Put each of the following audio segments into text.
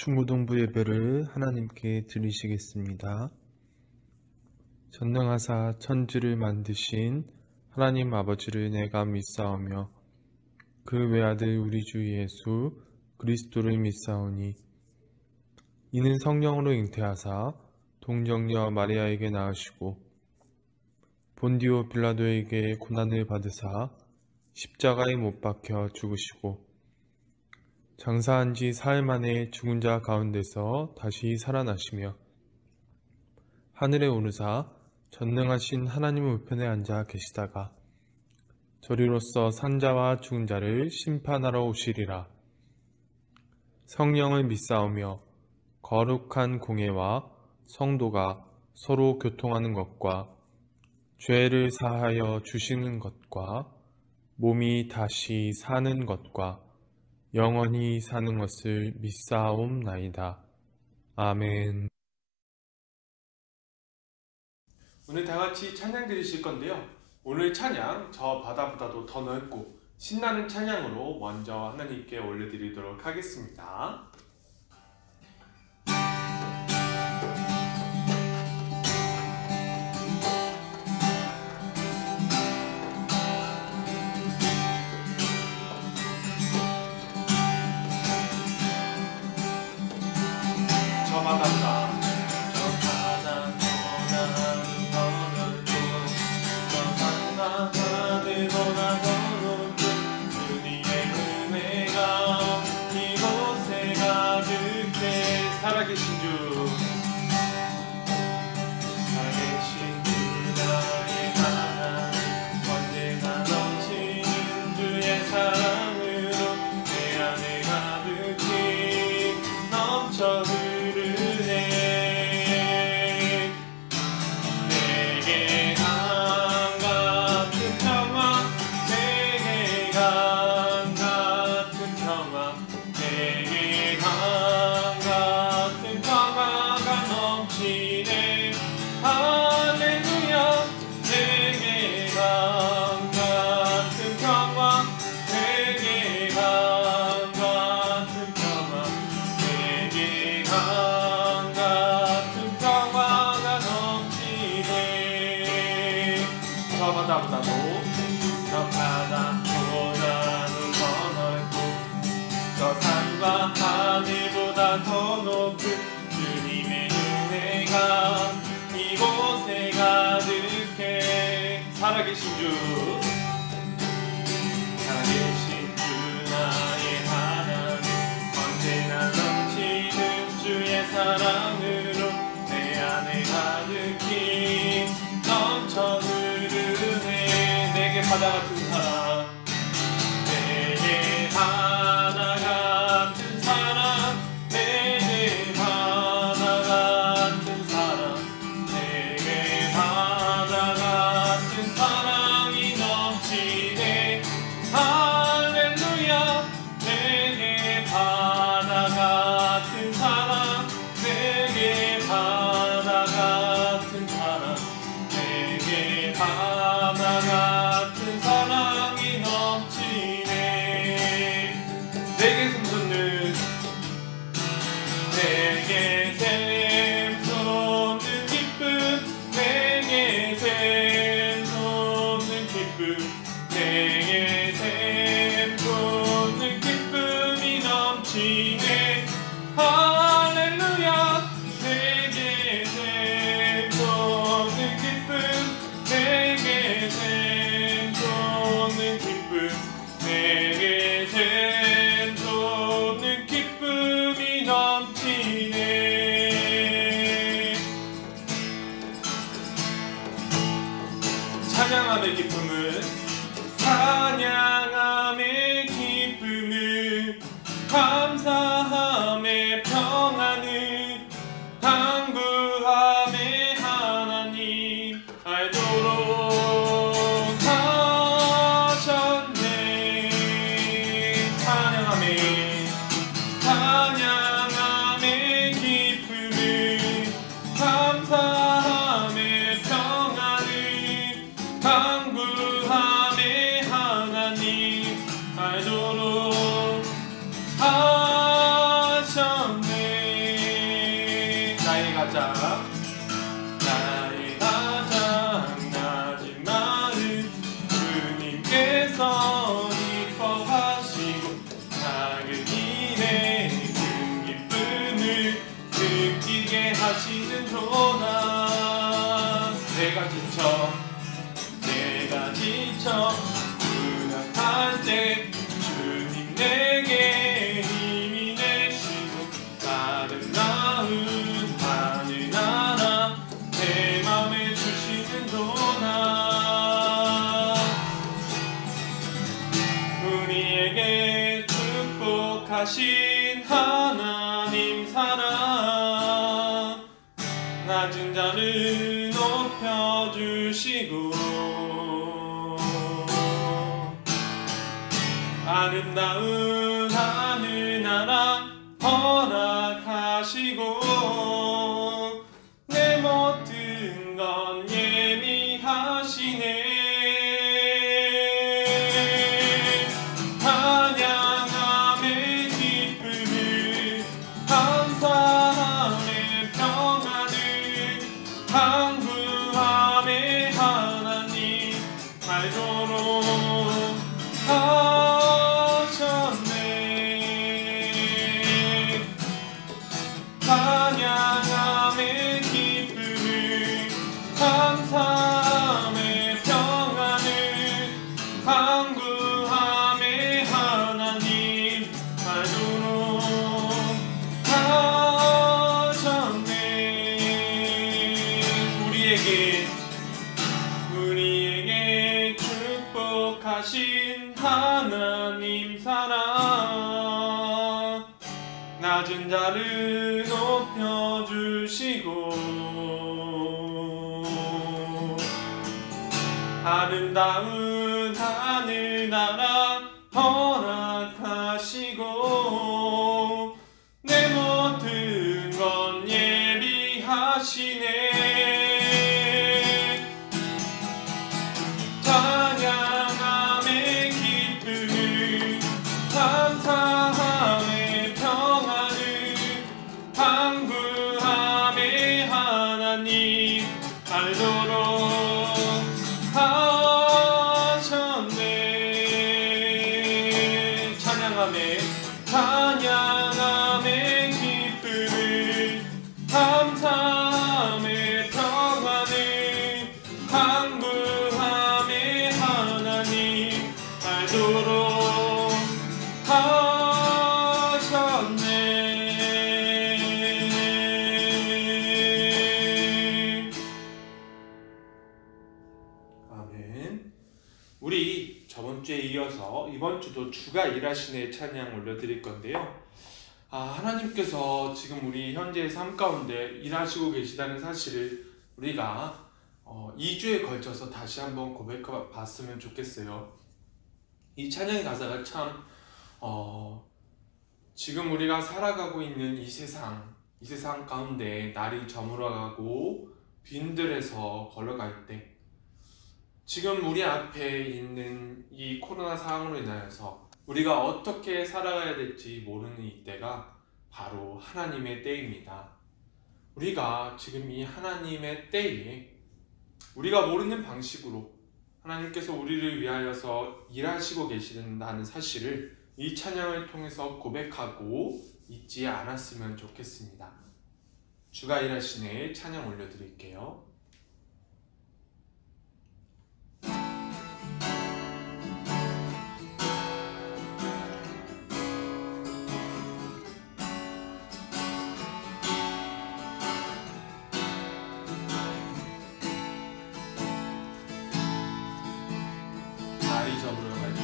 중고등부 예배를 하나님께 드리시겠습니다. 전능하사 천지를 만드신 하나님 아버지를 내가 믿사오며 그 외아들 우리 주 예수 그리스도를 믿사오니 이는 성령으로 잉태하사 동정녀 마리아에게 낳으시고 본디오 빌라도에게 고난을 받으사 십자가에 못 박혀 죽으시고 장사한 지 사흘 만에 죽은 자 가운데서 다시 살아나시며 하늘에 오르사 전능하신 하나님 우편에 앉아 계시다가 저리로서 산자와 죽은 자를 심판하러 오시리라. 성령을 믿사오며 거룩한 공예와 성도가 서로 교통하는 것과 죄를 사하여 주시는 것과 몸이 다시 사는 것과 영원히 사는 것을 믿사옵나이다. 아멘. 오늘 다같이 찬양 드리실 건데요. 오늘 찬양 저 바다보다도 더 넓고 신나는 찬양으로 먼저 하나님께 올려드리도록 하겠습니다. 저 바다보다 살아계신 주 나의 하나님 언제나 넘치는 주의 사랑으로 내 안에 가득히 넘쳐 흐르네. 내게 강 같은 평화 내게 강 같은 평화 내게 강 같은 평화가 넘치네. 할렐루야. 내게 강 같은 평화 내게 강 같은 평화 내게 강 같은 평화가 넘치네. 저 바다보다도 더 넓고 저 산과 하늘보다 더 높은 주님의 은혜가 이곳에 가득해. 살아계신 주 나의 하나님 언제나 넘치는 주의 사랑으로 내 안에 가득히 넘쳐 흐르네. 내게 바다 같은 사랑 내게 바다 같은 사랑 내게 바다 같은 사랑 내게 바다 같은 사랑이 넘치네. 할렐루야. 내게 바다 같은 사랑 내게 바다 같은 사랑 내게 바다 같은 사랑이 넘치네. 내게 샘솟는 내게 샘솟는 기쁨 내게 샘솟는 기쁨 내게 샘솟는 기쁨이 넘치네. 할렐루야. 내게 샘솟는 기쁨 내게 샘솟는 기쁨 내게 샘솟는 기쁨이 넘치네. 찬양함의 기쁨은 찬양함의 기쁨은 감사함의 평 나의 가장 낮은 마음 주님께서 기뻐하시고 작은 일에 큰 기쁨을 느끼게 하시는도다. 내가 지쳐 무력할 때 주님 내게 힘이 되시고 아름다운 하늘나라 내 맘에 주시는도다. 우리에게 축복하신 하나님 사랑 낮은 자를 높여주시고 아름다운 하늘나라 허락하시고 내 모든 건 예비하시네. 찬양함의 기쁨을 감사함의 평안을 강구함의 하나님 알도록 찬양함의 기쁨을 감사함의 평안을 강구함의 하나님 알도록 하셨네. 우리에게 축복하신 하나님 사랑 낮은 자를 높여주시고 아름다운 하늘나라 허락하시고 내 모든 건 예비하시네. 찬양함의 기쁨을 감사함의 평안을 강구함의 하나님 알도록 하셨네. 찬양함의 기쁨을 감사함의 평안을 강구함의 하나님 알도록 하셨네. 아멘. 우리 저번 주에 이어서 이번 주도 주가 일하시네 찬양 올려드릴 건데요. 하나님께서 지금 우리 현재의 삶 가운데 일하시고 계시다는 사실을 우리가 2주에 걸쳐서 다시 한번 고백해 봤으면 좋겠어요. 이 찬양의 가사가 참 지금 우리가 살아가고 있는 이 세상 가운데 날이 저물어가고 빈들에서 걸어갈 때 지금 우리 앞에 있는 이 코로나 상황으로 인하여서 우리가 어떻게 살아가야 될지 모르는 이때가 바로 하나님의 때입니다. 우리가 지금 이 하나님의 때에 우리가 모르는 방식으로 하나님께서 우리를 위하여서 일하시고 계신다는 사실을 이 찬양을 통해서 고백하고 잊지 않았으면 좋겠습니다. 주가 일하시네 찬양 올려드릴게요. 날이 저물어 갈 때,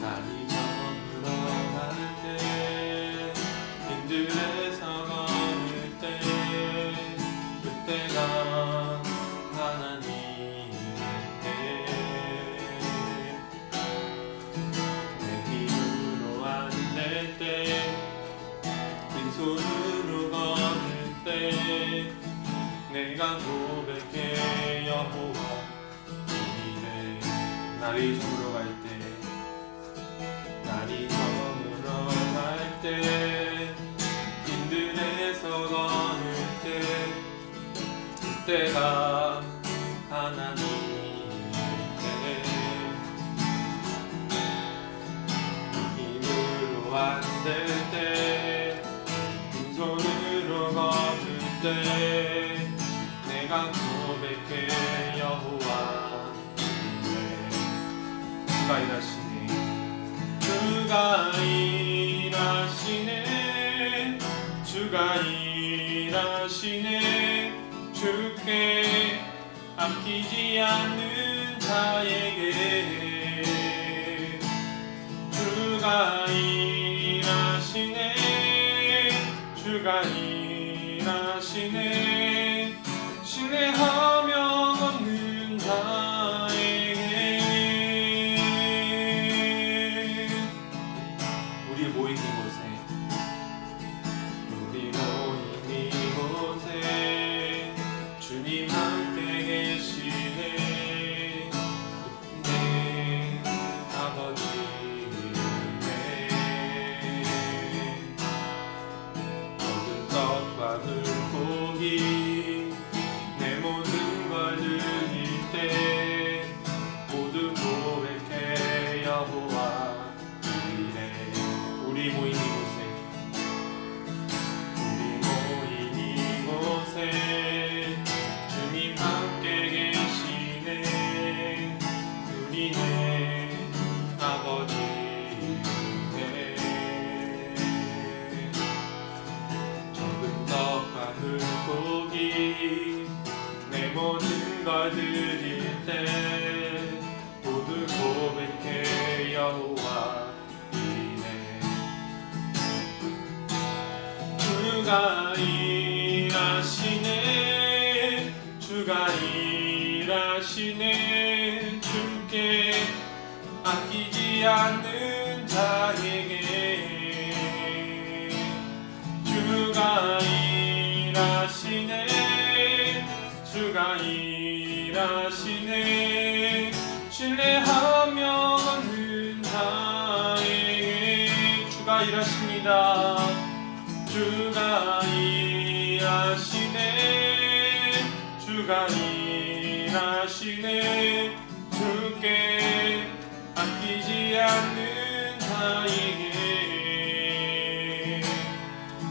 날이 저물어 갈 때, 빈들에서 걸을 때, 때가 하나님께 힘으로 안 될 때 빈손으로 걸을 때 내가 고백해 여호와 주가 일하시네 주가 일하시네 주가 일하시네 주께 아끼지 않는 자에게 주가 일하시네 주가 일하시네 신뢰하며 없는 자에게 우리 모인 이곳에 주님 함께 계시네 네 아버지네 모든 떡과 물고기 내 모든 걸 드릴 때 모두 고백해 여호와 이래 우리 모인 이곳에 주님 함께 계시네 우리네 아버지네 적은 떡과 물고기 내 모든 걸 드릴 때 모두 고백해 여호와 이네 주가 일하시네 주가 일하시네 주께 아끼지 않는 자에게 주가 일하시네 주가 일하시네 신뢰하며 얻는 자에게 주가 일하십니다 주가 일하시네 주가 일하시네 주께 아끼지 않는 자에게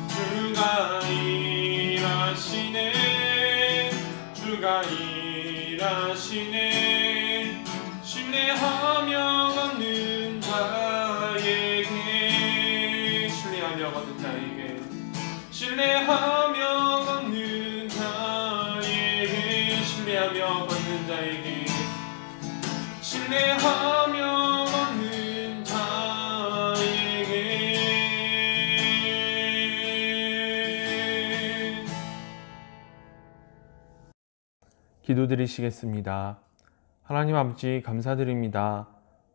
주가 일하시네 주가 일하시네 신뢰하며 얻는 자에게 신뢰하며 얻는 자에게 신뢰하며 얻는 자에게 신뢰하며 얻는 자에게 신뢰하며 얻는 자에게 기도드리시겠습니다. 하나님 아버지 감사드립니다.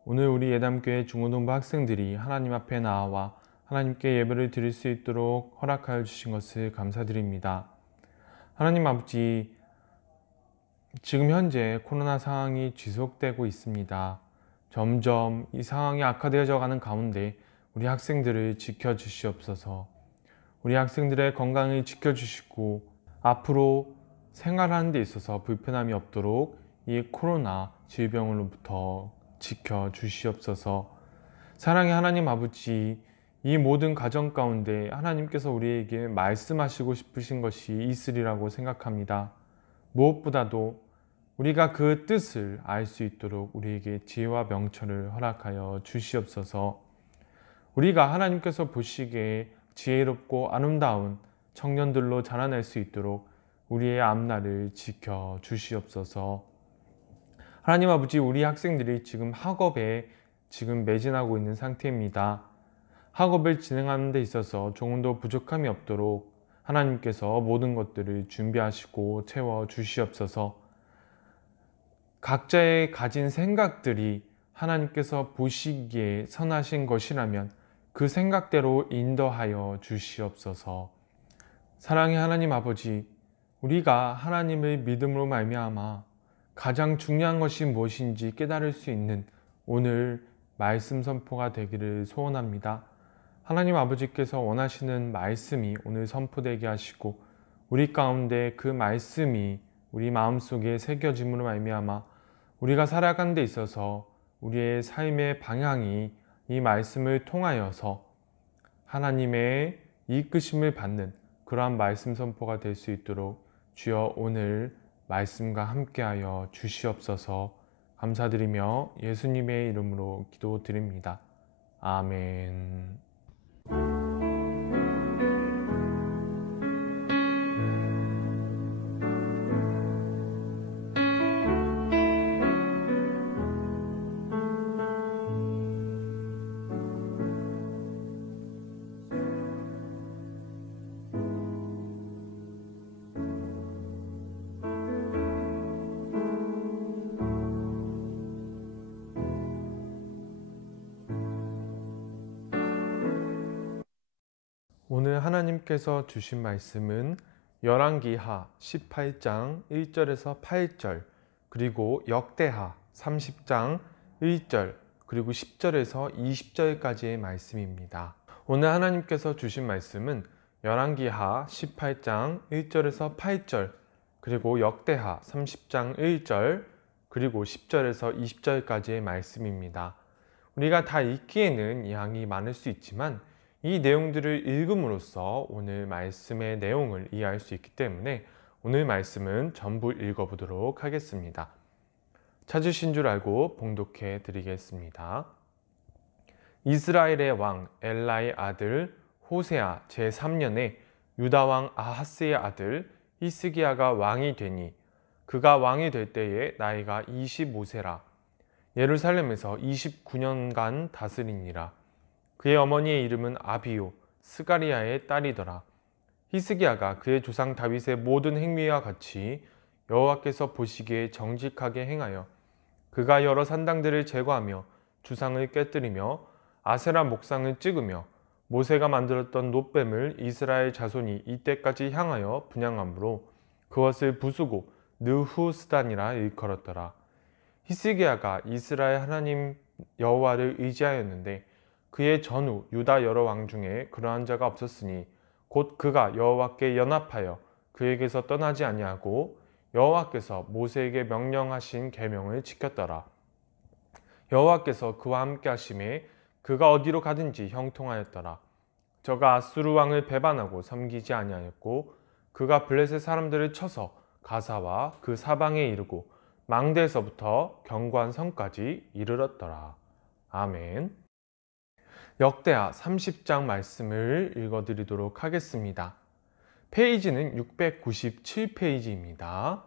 오늘 우리 예담교회 중고등부 학생들이 하나님 앞에 나와 하나님께 예배를 드릴 수 있도록 허락하여 주신 것을 감사드립니다. 하나님 아버지, 지금 현재 코로나 상황이 지속되고 있습니다. 점점 이 상황이 악화되어져 가는 가운데 우리 학생들을 지켜주시옵소서. 우리 학생들의 건강을 지켜주시고 앞으로 생활하는 데 있어서 불편함이 없도록 이 코로나 질병으로부터 지켜주시옵소서. 사랑의 하나님 아버지, 이 모든 가정 가운데 하나님께서 우리에게 말씀하시고 싶으신 것이 있으리라고 생각합니다. 무엇보다도 우리가 그 뜻을 알 수 있도록 우리에게 지혜와 명철을 허락하여 주시옵소서. 우리가 하나님께서 보시기에 지혜롭고 아름다운 청년들로 자라날 수 있도록 우리의 앞날을 지켜 주시옵소서. 하나님 아버지, 우리 학생들이 지금 학업에 매진하고 있는 상태입니다. 학업을 진행하는 데 있어서 조금도 부족함이 없도록 하나님께서 모든 것들을 준비하시고 채워 주시옵소서. 각자의 가진 생각들이 하나님께서 보시기에 선하신 것이라면 그 생각대로 인도하여 주시옵소서. 사랑의 하나님 아버지, 우리가 하나님을 믿음으로 말미암아 가장 중요한 것이 무엇인지 깨달을 수 있는 오늘 말씀 선포가 되기를 소원합니다. 하나님 아버지께서 원하시는 말씀이 오늘 선포되게 하시고 우리 가운데 그 말씀이 우리 마음속에 새겨짐으로 말미암아 우리가 살아가는 데 있어서 우리의 삶의 방향이 이 말씀을 통하여서 하나님의 이끄심을 받는 그러한 말씀 선포가 될 수 있도록 주여 오늘 말씀과 함께하여 주시옵소서. 감사드리며 예수님의 이름으로 기도드립니다. 아멘. 오늘 하나님께서 주신 말씀은 열왕기하 18장 1절에서 8절, 그리고 역대하 30장 1절, 그리고 10절에서 20절까지의 말씀입니다. 오늘 하나님께서 주신 말씀은 열왕기하 18장 1절에서 8절, 그리고 역대하 30장 1절, 그리고 10절에서 20절까지의 말씀입니다. 우리가 다 읽기에는 양이 많을 수 있지만 이 내용들을 읽음으로써 오늘 말씀의 내용을 이해할 수 있기 때문에 오늘 말씀은 전부 읽어보도록 하겠습니다. 찾으신 줄 알고 봉독해 드리겠습니다. 이스라엘의 왕 엘라의 아들 호세아 제3년에 유다 왕 아하스의 아들 히스기야가 왕이 되니 그가 왕이 될 때에 나이가 25세라. 예루살렘에서 29년간 다스리니라. 그의 어머니의 이름은 아비요 스가리야의 딸이더라. 히스기야가 그의 조상 다윗의 모든 행위와 같이 여호와께서 보시기에 정직하게 행하여 그가 여러 산당들을 제거하며 주상을 깨뜨리며 아세라 목상을 찍으며 모세가 만들었던 놋뱀을 이스라엘 자손이 이때까지 향하여 분향함으로 그것을 부수고 느후스단이라 일컬었더라. 히스기야가 이스라엘 하나님 여호와를 의지하였는데 그의 전후 유다 여러 왕 중에 그러한 자가 없었으니 곧 그가 여호와께 연합하여 그에게서 떠나지 아니하고 여호와께서 모세에게 명령하신 계명을 지켰더라. 여호와께서 그와 함께 하심에 그가 어디로 가든지 형통하였더라. 저가 아수르 왕을 배반하고 섬기지 아니하였고 그가 블레셋 사람들을 쳐서 가사와 그 사방에 이르고 망대에서부터 견고한 성까지 이르렀더라. 아멘. 역대하 30장 말씀을 읽어드리도록 하겠습니다. 페이지는 697페이지입니다.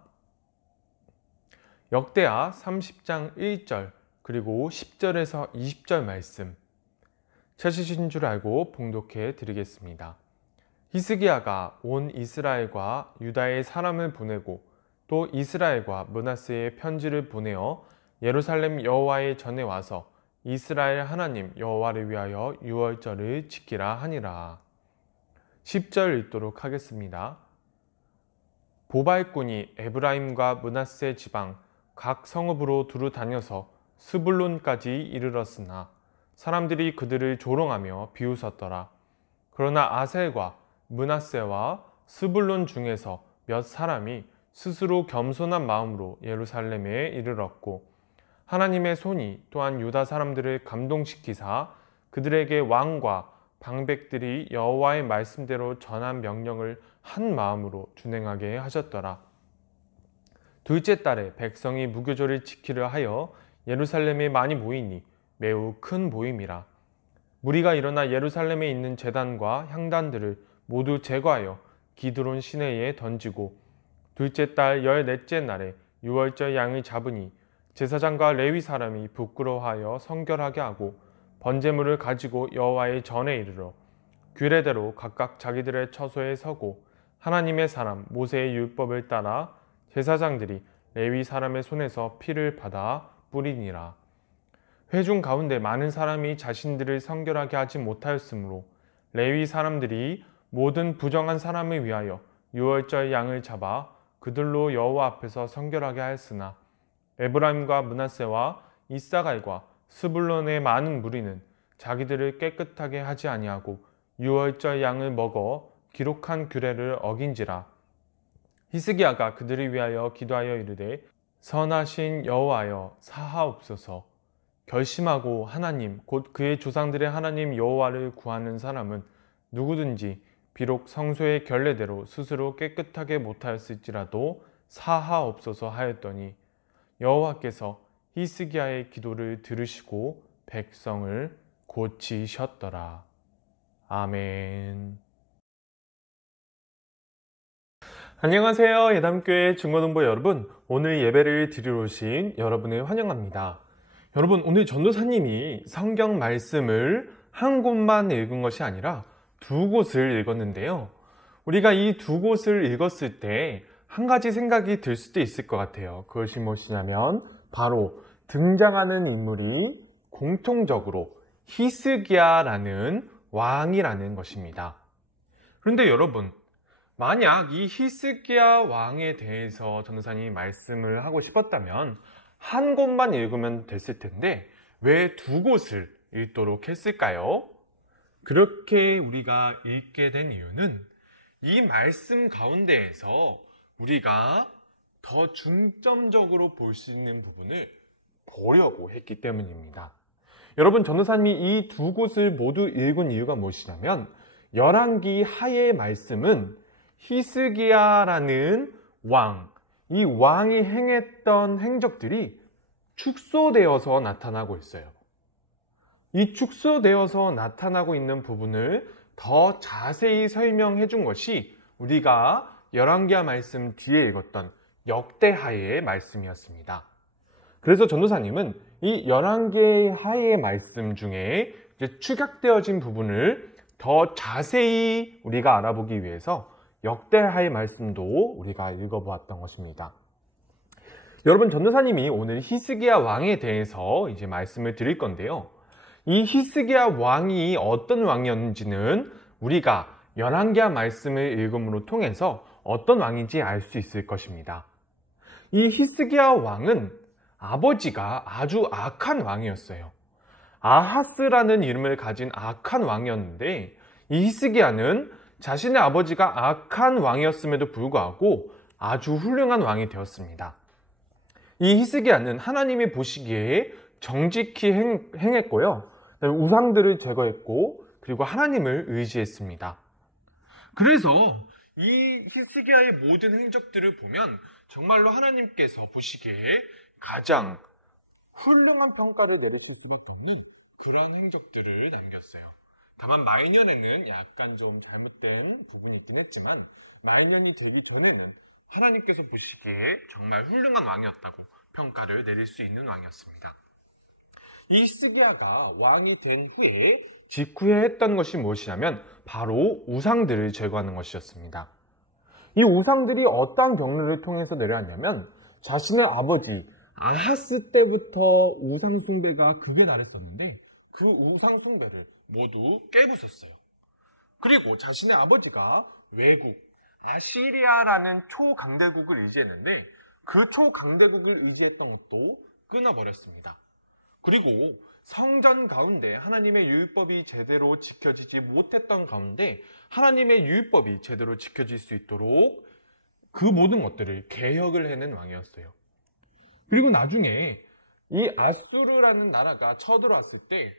역대하 30장 1절 그리고 10절에서 20절 말씀 찾으신 줄 알고 봉독해 드리겠습니다. 히스기야가 온 이스라엘과 유다의 사람을 보내고 또 이스라엘과 므낫세의 편지를 보내어 예루살렘 여호와의 전에 와서 이스라엘 하나님 여호와를 위하여 유월절을 지키라 하니라. 10절 읽도록 하겠습니다. 보발꾼이 에브라임과 므낫세 지방 각 성읍으로 두루 다녀서 스불론까지 이르렀으나 사람들이 그들을 조롱하며 비웃었더라. 그러나 아셀과 므낫세와 스불론 중에서 몇 사람이 스스로 겸손한 마음으로 예루살렘에 이르렀고 하나님의 손이 또한 유다 사람들을 감동시키사 그들에게 왕과 방백들이 여호와의 말씀대로 전한 명령을 한 마음으로 준행하게 하셨더라. 둘째 달에 백성이 무교절을 지키려 하여 예루살렘에 많이 모이니 매우 큰 모임이라. 무리가 일어나 예루살렘에 있는 제단과 향단들을 모두 제거하여 기드론 시내에 던지고 둘째 달 14째 날에 유월절 양을 잡으니 제사장과 레위 사람이 부끄러워하여 성결하게 하고 번제물을 가지고 여호와의 전에 이르러 규례대로 각각 자기들의 처소에 서고 하나님의 사람 모세의 율법을 따라 제사장들이 레위 사람의 손에서 피를 받아 뿌리니라. 회중 가운데 많은 사람이 자신들을 성결하게 하지 못하였으므로 레위 사람들이 모든 부정한 사람을 위하여 유월절 양을 잡아 그들로 여호와 앞에서 성결하게 하였으나 에브라임과 므낫세와 이사갈과 스불론의 많은 무리는 자기들을 깨끗하게 하지 아니하고 유월절 양을 먹어 기록한 규례를 어긴지라. 히스기야가 그들을 위하여 기도하여 이르되 선하신 여호와여 사하옵소서. 결심하고 하나님 곧 그의 조상들의 하나님 여호와를 구하는 사람은 누구든지 비록 성소의 결례대로 스스로 깨끗하게 못하였을지라도 사하옵소서 하였더니 여호와께서 히스기야의 기도를 들으시고 백성을 고치셨더라. 아멘. 안녕하세요. 예담교회 중고등부 여러분, 오늘 예배를 드리러 오신 여러분을 환영합니다. 여러분, 오늘 전도사님이 성경 말씀을 한 곳만 읽은 것이 아니라 두 곳을 읽었는데요. 우리가 이 두 곳을 읽었을 때 한 가지 생각이 들 수도 있을 것 같아요. 그것이 무엇이냐면 바로 등장하는 인물이 공통적으로 히스기야라는 왕이라는 것입니다. 그런데 여러분, 만약 이 히스기야 왕에 대해서 전도사님이 말씀을 하고 싶었다면 한 곳만 읽으면 됐을 텐데 왜 두 곳을 읽도록 했을까요? 그렇게 우리가 읽게 된 이유는 이 말씀 가운데에서 우리가 더 중점적으로 볼 수 있는 부분을 보려고 했기 때문입니다. 여러분, 전도사님이 이 두 곳을 모두 읽은 이유가 무엇이냐면 열왕기 하의 말씀은 히스기야라는 왕, 이 왕이 행했던 행적들이 축소되어서 나타나고 있어요. 이 축소되어서 나타나고 있는 부분을 더 자세히 설명해 준 것이 우리가 열왕기하 말씀 뒤에 읽었던 역대하의 말씀이었습니다. 그래서 전도사님은 이 열왕기하의 말씀 중에 축약되어진 부분을 더 자세히 우리가 알아보기 위해서 역대하의 말씀도 우리가 읽어보았던 것입니다. 여러분, 전도사님이 오늘 히스기야 왕에 대해서 이제 말씀을 드릴 건데요. 이 히스기야 왕이 어떤 왕이었는지는 우리가 열왕기하 말씀을 읽음으로 통해서 어떤 왕인지 알 수 있을 것입니다. 이 히스기야 왕은 아버지가 아주 악한 왕이었어요. 아하스라는 이름을 가진 악한 왕이었는데 이 히스기야는 자신의 아버지가 악한 왕이었음에도 불구하고 아주 훌륭한 왕이 되었습니다. 이 히스기야는 하나님이 보시기에 정직히 행했고요. 우상들을 제거했고 그리고 하나님을 의지했습니다. 그래서 이 히스기야의 모든 행적들을 보면 정말로 하나님께서 보시기에 가장 훌륭한 평가를 내리실 수밖에 없는 그런 행적들을 남겼어요. 다만 말년에는 약간 좀 잘못된 부분이 있긴 했지만 말년이 되기 전에는 하나님께서 보시기에 정말 훌륭한 왕이었다고 평가를 내릴 수 있는 왕이었습니다. 이 히스기야가 왕이 된 후에 직후에 했던 것이 무엇이냐면 바로 우상들을 제거하는 것이었습니다. 이 우상들이 어떠한 경로를 통해서 내려왔냐면 자신의 아버지 아하스 때부터 우상 숭배가 극에 달했었는데 그 우상 숭배를 모두 깨부쉈어요. 그리고 자신의 아버지가 외국 아시리아라는 초강대국을 의지했는데 그 초강대국을 의지했던 것도 끊어버렸습니다. 그리고 성전 가운데 하나님의 율법이 제대로 지켜지지 못했던 가운데 하나님의 율법이 제대로 지켜질 수 있도록 그 모든 것들을 개혁을 해낸 왕이었어요. 그리고 나중에 이 아수르라는 나라가 쳐들어왔을 때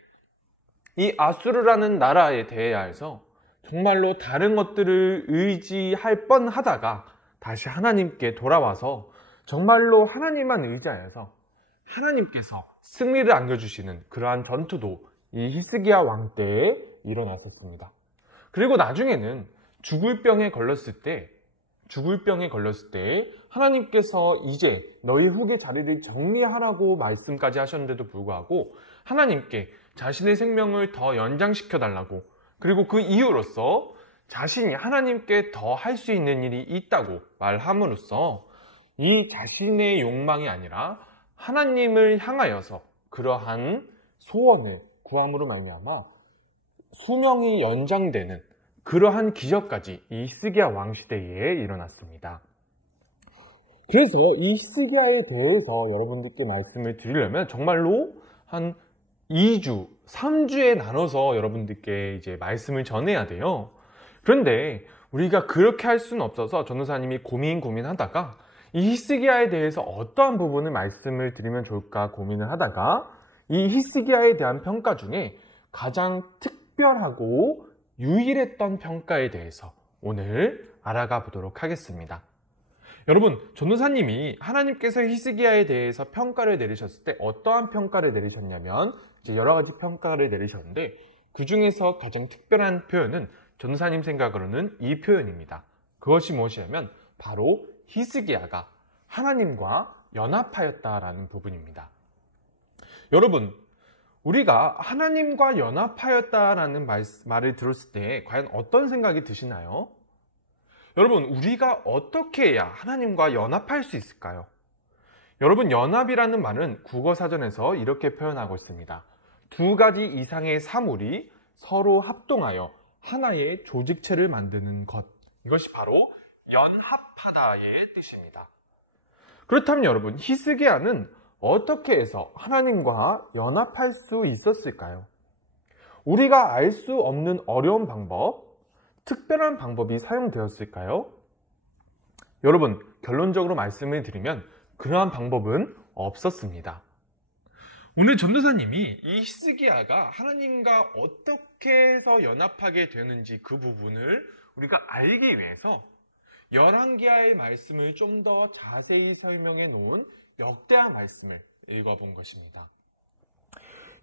이 아수르라는 나라에 대하여서 정말로 다른 것들을 의지할 뻔하다가 다시 하나님께 돌아와서 정말로 하나님만 의지하여서 하나님께서 승리를 안겨주시는 그러한 전투도 이 히스기야 왕 때에 일어났었습니다. 그리고 나중에는 죽을 병에 걸렸을 때 하나님께서 이제 너희 후계 자리를 정리하라고 말씀까지 하셨는데도 불구하고 하나님께 자신의 생명을 더 연장시켜 달라고, 그리고 그 이유로서 자신이 하나님께 더 할 수 있는 일이 있다고 말함으로써 이 자신의 욕망이 아니라 하나님을 향하여서 그러한 소원을 구함으로 말미암아 수명이 연장되는 그러한 기적까지 이 히스기야 왕 시대에 일어났습니다. 그래서 이 히스기야에 대해서 여러분들께 말씀을 드리려면 정말로 한 2주, 3주에 나눠서 여러분들께 이제 말씀을 전해야 돼요. 그런데 우리가 그렇게 할 수는 없어서 전도사님이 고민하다가 이 히스기야에 대해서 어떠한 부분을 말씀을 드리면 좋을까 고민을 하다가 이 히스기야에 대한 평가 중에 가장 특별하고 유일했던 평가에 대해서 오늘 알아가 보도록 하겠습니다. 여러분, 전도사님이 하나님께서 히스기야에 대해서 평가를 내리셨을 때 어떠한 평가를 내리셨냐면 이제 여러 가지 평가를 내리셨는데 그 중에서 가장 특별한 표현은 전도사님 생각으로는 이 표현입니다. 그것이 무엇이냐면 바로 히스기야가 하나님과 연합하였다라는 부분입니다. 여러분, 우리가 하나님과 연합하였다라는 말을 들었을 때 과연 어떤 생각이 드시나요? 여러분, 우리가 어떻게 해야 하나님과 연합할 수 있을까요? 여러분, 연합이라는 말은 국어사전에서 이렇게 표현하고 있습니다. 두 가지 이상의 사물이 서로 합동하여 하나의 조직체를 만드는 것. 이것이 바로 연합하다의 뜻입니다. 그렇다면 여러분, 히스기야는 어떻게 해서 하나님과 연합할 수 있었을까요? 우리가 알 수 없는 어려운 방법, 특별한 방법이 사용되었을까요? 여러분, 결론적으로 말씀을 드리면 그러한 방법은 없었습니다. 오늘 전도사님이 이 히스기야가 하나님과 어떻게 해서 연합하게 되는지 그 부분을 우리가 알기 위해서 열왕기하의 말씀을 좀 더 자세히 설명해 놓은 역대하 말씀을 읽어본 것입니다.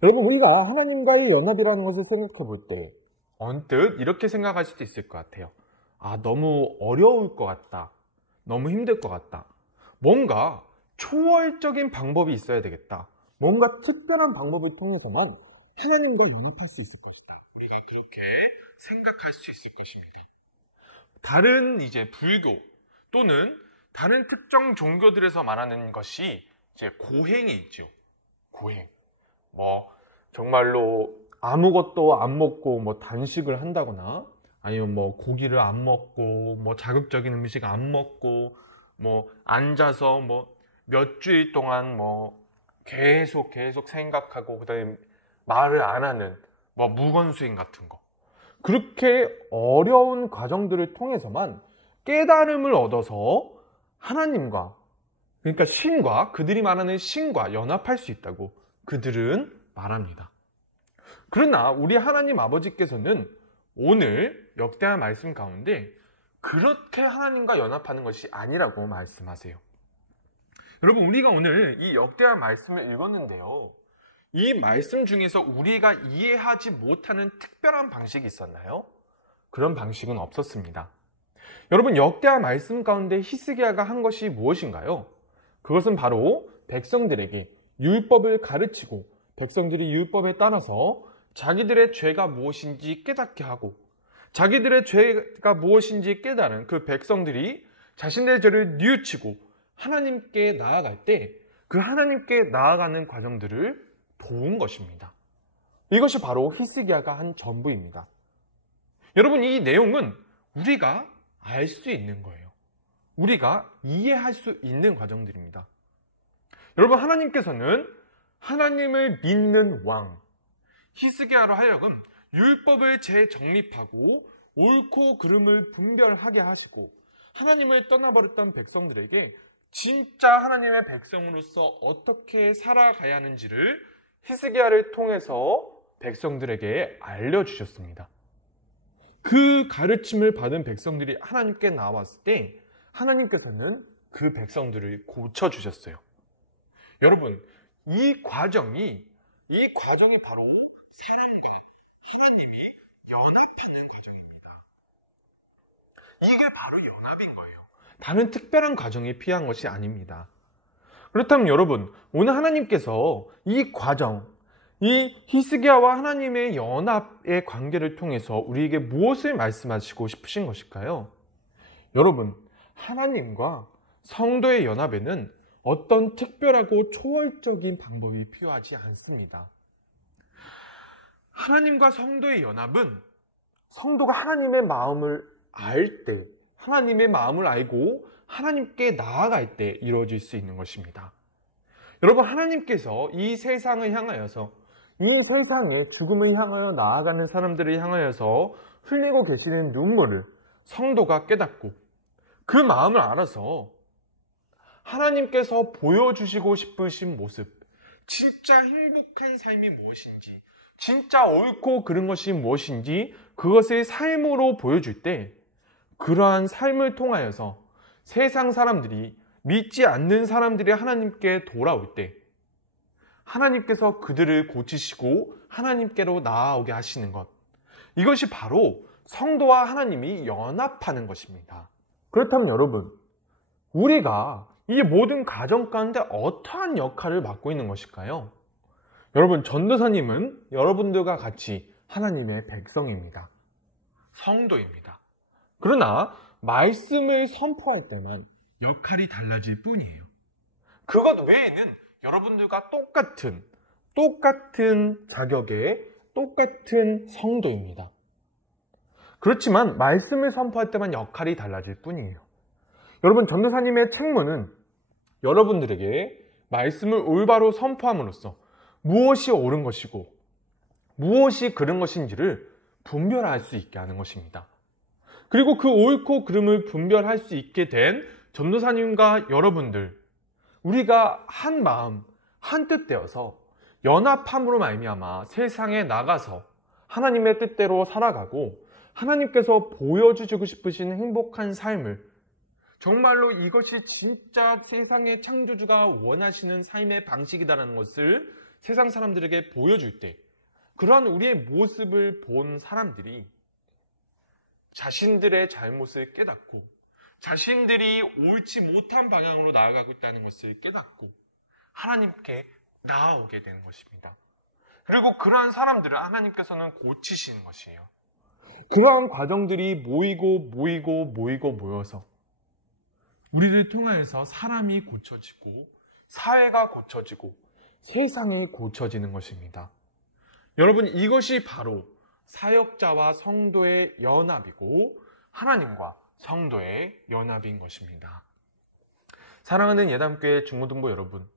여러분, 우리가 하나님과의 연합이라는 것을 생각해 볼 때 언뜻 이렇게 생각할 수도 있을 것 같아요. 너무 어려울 것 같다. 너무 힘들 것 같다. 뭔가 초월적인 방법이 있어야 되겠다. 뭔가 특별한 방법을 통해서만 하나님과 연합할 수 있을 것이다. 우리가 그렇게 생각할 수 있을 것입니다. 다른 이제 불교 또는 다른 특정 종교들에서 말하는 것이 이제 고행이 있죠. 고행. 정말로 아무것도 안 먹고 단식을 한다거나 아니면 고기를 안 먹고 자극적인 음식 안 먹고 앉아서 몇 주일 동안 계속 생각하고 그다음에 말을 안 하는 무건수행 같은 거. 그렇게 어려운 과정들을 통해서만 깨달음을 얻어서 하나님과, 그러니까 신과, 그들이 말하는 신과 연합할 수 있다고 그들은 말합니다. 그러나 우리 하나님 아버지께서는 오늘 역대하 말씀 가운데 그렇게 하나님과 연합하는 것이 아니라고 말씀하세요. 여러분, 우리가 오늘 이 역대하 말씀을 읽었는데요. 이 말씀 중에서 우리가 이해하지 못하는 특별한 방식이 있었나요? 그런 방식은 없었습니다. 여러분, 역대하 말씀 가운데 히스기야가 한 것이 무엇인가요? 그것은 바로 백성들에게 율법을 가르치고 백성들이 율법에 따라서 자기들의 죄가 무엇인지 깨닫게 하고 자기들의 죄가 무엇인지 깨달은 그 백성들이 자신의 죄를 뉘우치고 하나님께 나아갈 때 그 하나님께 나아가는 과정들을 도운 것입니다. 이것이 바로 히스기야가 한 전부입니다. 여러분, 이 내용은 우리가 알 수 있는 거예요. 우리가 이해할 수 있는 과정들입니다. 여러분, 하나님께서는 하나님을 믿는 왕 히스기야로 하여금 율법을 재정립하고 옳고 그름을 분별하게 하시고 하나님을 떠나버렸던 백성들에게 진짜 하나님의 백성으로서 어떻게 살아가야 하는지를 히스기야를 통해서 백성들에게 알려주셨습니다. 그 가르침을 받은 백성들이 하나님께 나왔을 때 하나님께서는 그 백성들을 고쳐주셨어요. 여러분, 이 과정이 바로 사람과 하나님이 연합하는 과정입니다. 이게 바로 연합인 거예요. 다른 특별한 과정이 필요한 것이 아닙니다. 그렇다면 여러분, 오늘 하나님께서 이 과정, 이 히스기야와 하나님의 연합의 관계를 통해서 우리에게 무엇을 말씀하시고 싶으신 것일까요? 여러분, 하나님과 성도의 연합에는 어떤 특별하고 초월적인 방법이 필요하지 않습니다. 하나님과 성도의 연합은 성도가 하나님의 마음을 알 때, 하나님의 마음을 알고 하나님께 나아갈 때 이루어질 수 있는 것입니다. 여러분, 하나님께서 이 세상을 향하여서 이 세상에 죽음을 향하여 나아가는 사람들을 향하여서 흘리고 계시는 눈물을 성도가 깨닫고 그 마음을 알아서 하나님께서 보여주시고 싶으신 모습, 진짜 행복한 삶이 무엇인지, 진짜 옳고 그른 것이 무엇인지 그것을 삶으로 보여줄 때, 그러한 삶을 통하여서 세상 사람들이, 믿지 않는 사람들이 하나님께 돌아올 때 하나님께서 그들을 고치시고 하나님께로 나아오게 하시는 것, 이것이 바로 성도와 하나님이 연합하는 것입니다. 그렇다면 여러분, 우리가 이 모든 가정 가운데 어떠한 역할을 맡고 있는 것일까요? 여러분, 전도사님은 여러분들과 같이 하나님의 백성입니다. 성도입니다. 그러나 말씀을 선포할 때만 역할이 달라질 뿐이에요. 그것 외에는 여러분들과 똑같은 자격의 똑같은 성도입니다. 그렇지만 말씀을 선포할 때만 역할이 달라질 뿐이에요. 여러분, 전도사님의 책무는 여러분들에게 말씀을 올바로 선포함으로써 무엇이 옳은 것이고 무엇이 그른 것인지를 분별할 수 있게 하는 것입니다. 그리고 그 옳고 그름을 분별할 수 있게 된 전도사님과 여러분들, 우리가 한 마음, 한 뜻 되어서 연합함으로 말미암아 세상에 나가서 하나님의 뜻대로 살아가고 하나님께서 보여주시고 싶으신 행복한 삶을, 정말로 이것이 진짜 세상의 창조주가 원하시는 삶의 방식이다라는 것을 세상 사람들에게 보여줄 때, 그러한 우리의 모습을 본 사람들이 자신들의 잘못을 깨닫고 자신들이 옳지 못한 방향으로 나아가고 있다는 것을 깨닫고 하나님께 나아오게 되는 것입니다. 그리고 그러한 사람들을 하나님께서는 고치시는 것이에요. 그러한 과정들이 모여서 우리를 통하여서 사람이 고쳐지고 사회가 고쳐지고 세상이 고쳐지는 것입니다. 여러분, 이것이 바로 사역자와 성도의 연합이고 하나님과 성도의 연합인 것입니다. 사랑하는 예담교회 중고등부 여러분,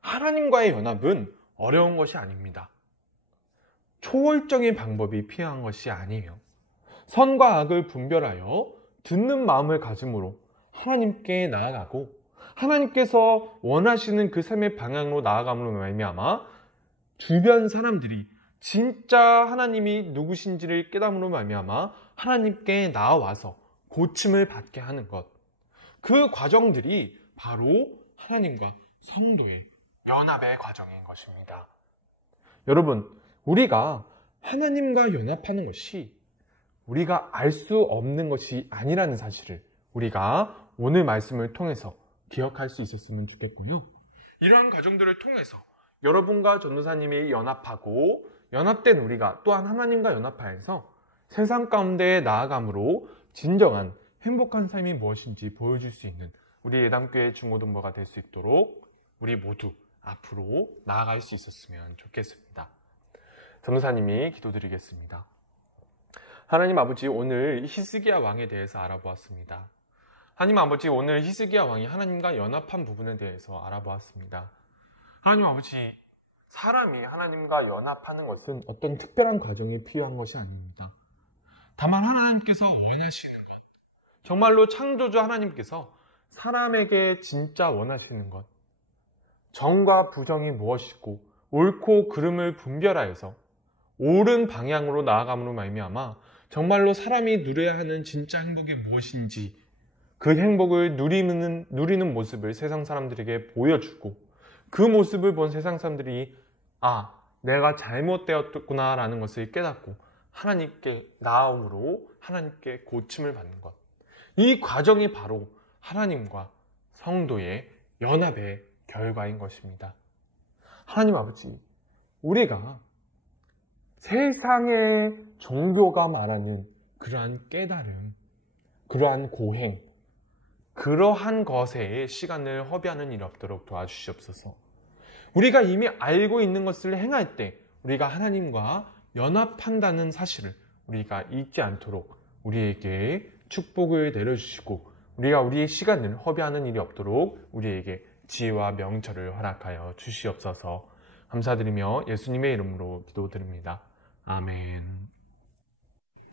하나님과의 연합은 어려운 것이 아닙니다. 초월적인 방법이 필요한 것이 아니에요. 선과 악을 분별하여 듣는 마음을 가짐으로 하나님께 나아가고 하나님께서 원하시는 그 삶의 방향으로 나아감으로 말미암아 주변 사람들이 진짜 하나님이 누구신지를 깨달음으로 말미암아 하나님께 나와서 고침을 받게 하는 것, 그 과정들이 바로 하나님과 성도의 연합의 과정인 것입니다. 여러분, 우리가 하나님과 연합하는 것이 우리가 알 수 없는 것이 아니라는 사실을 우리가 오늘 말씀을 통해서 기억할 수 있었으면 좋겠고요. 이러한 과정들을 통해서 여러분과 전도사님이 연합하고 연합된 우리가 또한 하나님과 연합하여서 세상 가운데 나아감으로 진정한 행복한 삶이 무엇인지 보여줄 수 있는 우리 예담교회 중고등부가 될 수 있도록 우리 모두 앞으로 나아갈 수 있었으면 좋겠습니다. 전도사님이 기도드리겠습니다. 하나님 아버지, 오늘 히스기야 왕에 대해서 알아보았습니다. 하나님 아버지, 오늘 히스기야 왕이 하나님과 연합한 부분에 대해서 알아보았습니다. 하나님 아버지, 사람이 하나님과 연합하는 것은 어떤 특별한 과정이 필요한 것이 아닙니다. 다만 하나님께서 원하시는 것, 정말로 창조주 하나님께서 사람에게 진짜 원하시는 것, 정과 부정이 무엇이고 옳고 그름을 분별하여서 옳은 방향으로 나아감으로 말미암아 정말로 사람이 누려야 하는 진짜 행복이 무엇인지 그 행복을 누리는 모습을 세상 사람들에게 보여주고 그 모습을 본 세상 사람들이 내가 잘못되었구나 라는 것을 깨닫고 하나님께 나아옴으로 하나님께 고침을 받는 것, 이 과정이 바로 하나님과 성도의 연합의 결과인 것입니다. 하나님 아버지, 우리가 세상의 종교가 말하는 그러한 깨달음, 그러한 고행, 그러한 것에 시간을 허비하는 일이 없도록 도와주시옵소서. 우리가 이미 알고 있는 것을 행할 때 우리가 하나님과 연합한다는 사실을 우리가 잊지 않도록 우리에게 축복을 내려주시고 우리가 우리의 시간을 허비하는 일이 없도록 우리에게 지혜와 명철을 허락하여 주시옵소서. 감사드리며 예수님의 이름으로 기도드립니다. 아멘.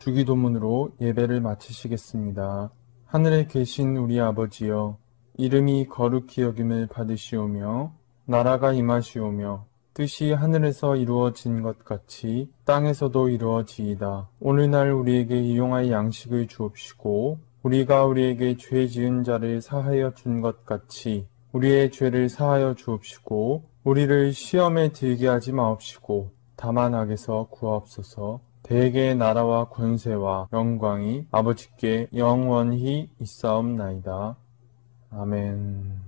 주기도문으로 예배를 마치시겠습니다. 하늘에 계신 우리 아버지여, 이름이 거룩히 여김을 받으시오며 나라가 임하시오며 뜻이 하늘에서 이루어진 것 같이 땅에서도 이루어지이다. 오늘날 우리에게 일용할 양식을 주옵시고 우리가 우리에게 죄 지은 자를 사하여 준 것 같이 우리의 죄를 사하여 주옵시고 우리를 시험에 들게 하지 마옵시고 다만 악에서 구하옵소서. 대개의 나라와 권세와 영광이 아버지께 영원히 있사옵나이다. 아멘.